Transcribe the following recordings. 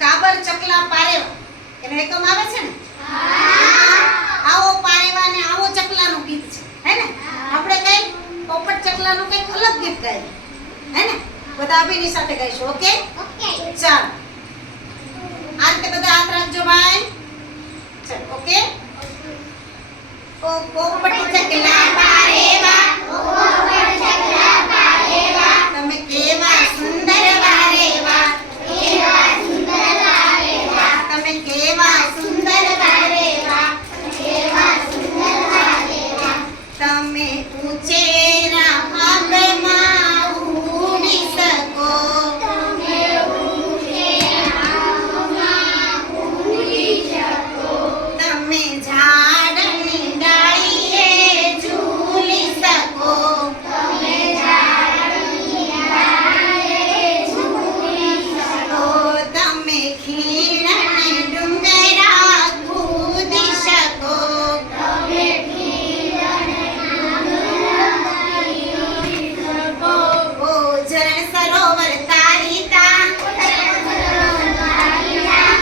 કાબર ચકલા પારેવા એનો એકમ આવે છે ને? હા. આવો પારેવા ને આવો ચકલાનું ગીત છે, હે ને? આપણે કઈ પોપટ ચકલાનું કઈ અલગ ગીત ગાઈએ, હે ને? બધા અભિની સાથે ગાઈશું. Okay okay. ચાલ આ રીતે બધા હાથ રાખજો ભાઈ. ચાલ ઓકે. ઓ પોપટ ચકલા પારેવા, પોપટ ચકલા પારેવા, તમે કેવા સુંદર વારેવા, કેવા સુંદર વારેવા, તમે કેવા સુંદર વારેવા, કેવા સુંદર વારેવા, તમે ઊંચેના આંગમાં ઉડી શકો, તમે ઊંચે આંગમાં ઉડી શકો, તમે ઝાડની ડાળીએ ઝૂલી શકો, તમે ઝાડની ડાળે ઝૂલી શકો, તમે ખીણને ડુંગરા કૂદી શકો, તમે ખીરને ઉડી શકો, ઓ ઝરણ સરોવર તારીતા,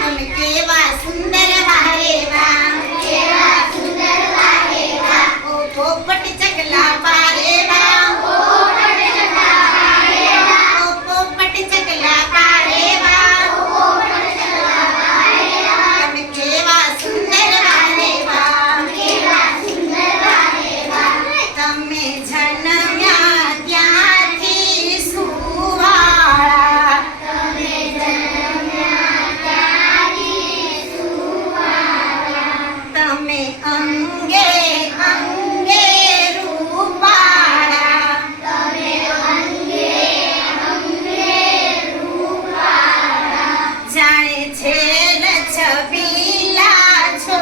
તમે કેવા સુંદર વારેવા, કેવા સુંદર વારેવા, ઓ પોપટ ચકલા પારેવા, પોપટ ચકલા પારેવા, ઓ પોપટ ચકલા પારેવા, પોપટ ચકલા પારેવા, તમે કેવા સુંદર વારેવા, કેવા સુંદર વારેવા, તમે જન્મ્યા ત્યાંથી સુવાળા, તમે જન્મ્યા ત્યાંથી સુવાળા, તમે અંગે અંગે રૂપાળા, તમે અંગે અંગે રૂપાળા, જાણે છેલ છબીલા છો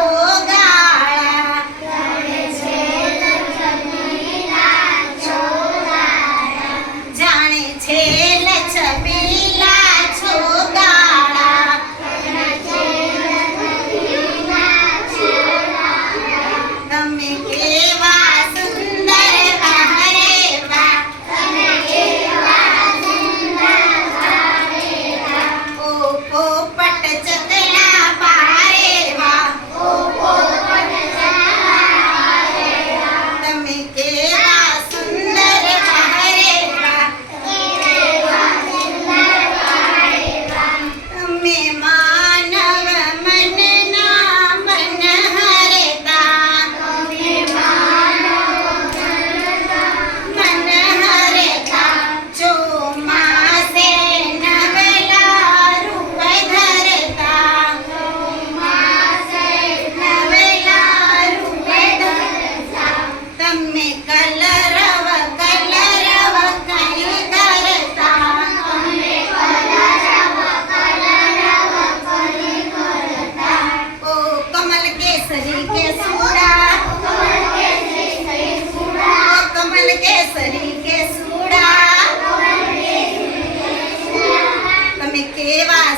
ગાળા, તમે છેલ છબીલા છોડાળા, જાણે છેલ છબીલા છો ગાળા, તમે છેલ છબીલા છોડાળા, તમે કેવા સુંદર વારેવા, તમે કેવા સુંદર વારેવા, ઓ પોપટ ચકલા પારેવા, ઓ પોપટ ચકલા પારેવા, તમે કેવા સુંદર વારેવા, કેવા સુંદર વારેવા, તમે માનવ મનના મન હરતા, તમે માનવ મન હરતા, ચોમાસે નવલા રૂપ ધરતા, માસે નવલા રૂપ ધરતા, તમે કલરવ કલરવ કઈ કરતા, તમે કલરવ કરી કરતા, ઓ કમલ કેસરી કેસુડા, કમલ કેસરી થઈ સુડા, ઓ કમલ કેસરી કેસુડા, કમલ કેસરી થઈ સુડા, તમે કેવા